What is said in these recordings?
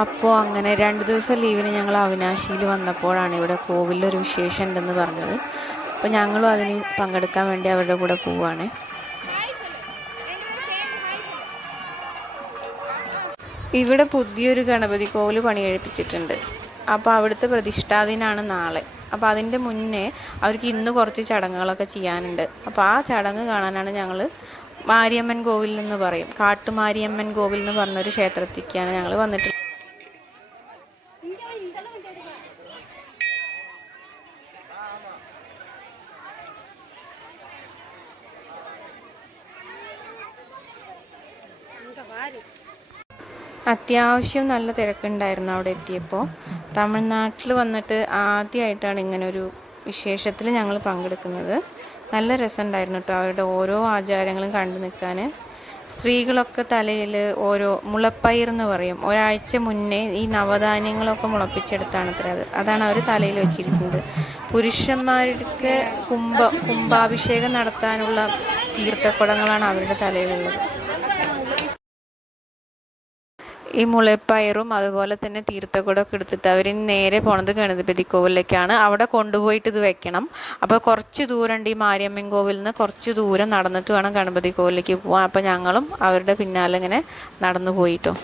അപ്പോൾ അങ്ങനെ 2 ദിവസം ലീവിന് ഞങ്ങൾ അവിനാശിയിൽ വന്നപ്പോഴാണ് ഇവിടെ കോവിലൊരു വിശേഷം ഉണ്ടെന്ന് പറഞ്ഞത്. അപ്പോൾ ഞങ്ങളും അതിന് പങ്കെടുക്കാൻ വേണ്ടി അവരുടെ കൂടെ പോവുകയാണ്. ഇവിടെ പുതിയൊരു ഗണപതി കോവിൽ പണി കഴിപ്പിച്ചിട്ടുണ്ട്. അപ്പോൾ അവിടുത്തെ പ്രതിഷ്ഠാദിനാണ് നാളെ. അപ്പോൾ അതിൻ്റെ മുന്നേ അവർക്ക് ഇന്ന് കുറച്ച് ചടങ്ങുകളൊക്കെ ചെയ്യാനുണ്ട്. അപ്പോൾ ആ ചടങ്ങ് കാണാനാണ് ഞങ്ങൾ മാരിയമ്മൻ കോവിൽ എന്ന് പറയും, കാട്ടുമാരിയമ്മൻ കോവിൽ എന്ന് പറഞ്ഞൊരു ക്ഷേത്രത്തിലേക്കാണ് ഞങ്ങൾ വന്നിട്ടുള്ളത്. അത്യാവശ്യം നല്ല തിരക്കുണ്ടായിരുന്നു അവിടെ എത്തിയപ്പോൾ. തമിഴ്നാട്ടിൽ വന്നിട്ട് ആദ്യമായിട്ടാണ് ഇങ്ങനൊരു വിശേഷത്തിൽ ഞങ്ങൾ പങ്കെടുക്കുന്നത്. നല്ല രസമുണ്ടായിരുന്നു കേട്ടോ അവരുടെ ഓരോ ആചാരങ്ങളും കണ്ടു നിൽക്കാൻ. സ്ത്രീകളൊക്കെ തലയിൽ ഓരോ മുളപ്പയർ എന്ന് പറയും, ഒരാഴ്ച മുന്നേ ഈ നവധാന്യങ്ങളൊക്കെ മുളപ്പിച്ചെടുത്താണ് അതാണ് അവർ തലയിൽ വെച്ചിരിക്കുന്നത്. പുരുഷന്മാർക്ക് കുംഭാഭിഷേകം നടത്താനുള്ള തീർത്ഥക്കുടങ്ങളാണ് അവരുടെ തലയിലുള്ളത്. ഈ മുളപ്പയറും അതുപോലെ തന്നെ തീർത്ഥക്കുടമൊക്കെ എടുത്തിട്ട് അവർ നേരെ പോണത് ഗണപതി കോവിലേക്കാണ്. അവിടെ കൊണ്ടുപോയിട്ട് ഇത് വെക്കണം. അപ്പോൾ കുറച്ച് ദൂരമുണ്ട് ഈ മാരിയമ്മൻ കോവിലിൽ നിന്ന്, കുറച്ച് ദൂരം നടന്നിട്ട് വേണം ഗണപതി കോവിലേക്ക് പോകാൻ. അപ്പോൾ ഞങ്ങളും അവരുടെ പിന്നാലെ ഇങ്ങനെ നടന്നു പോയിട്ടോ.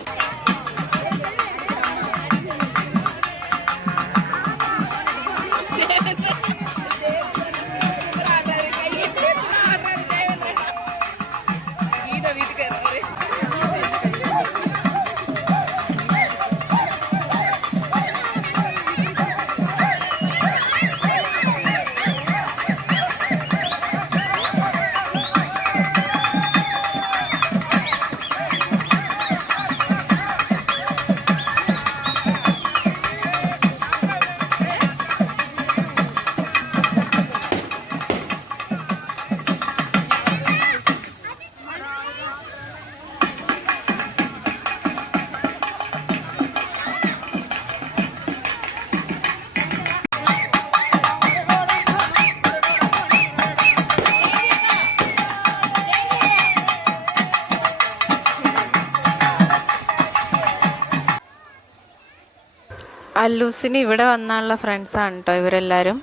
അല്ലൂസിന് ഇവിടെ വന്നുള്ള ഫ്രണ്ട്സാണ് കേട്ടോ ഇവരെല്ലാവരും.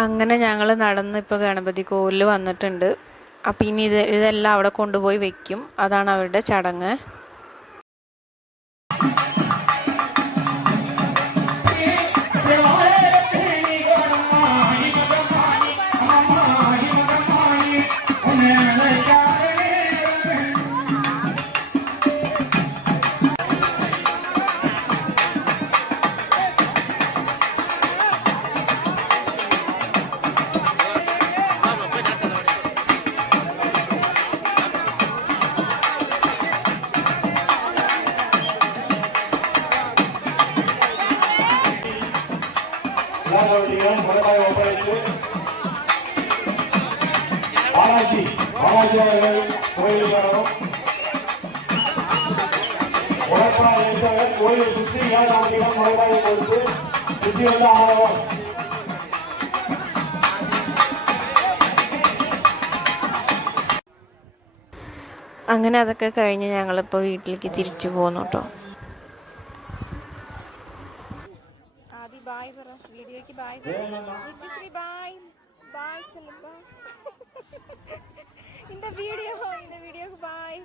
അങ്ങനെ ഞങ്ങൾ നടന്ന് ഇപ്പോൾ ഗണപതി കോവിലിൽ വന്നിട്ടുണ്ട്. അപ്പം ഇനി ഇതെല്ലാം അവിടെ കൊണ്ടുപോയി വെക്കും. അതാണ് അവരുടെ ചടങ്ങ്. അങ്ങനെ അതൊക്കെ കഴിഞ്ഞ് ഞങ്ങളിപ്പോൾ വീട്ടിലേക്ക് തിരിച്ചു പോന്നു കേട്ടോ. ബായ് പറ, വീഡിയോയ്ക്ക് ബായ് നിത്യശ്രീ, ബായ് ബായ് സെലിബ്ബ. இந்த வீடியோக்கு பாய்.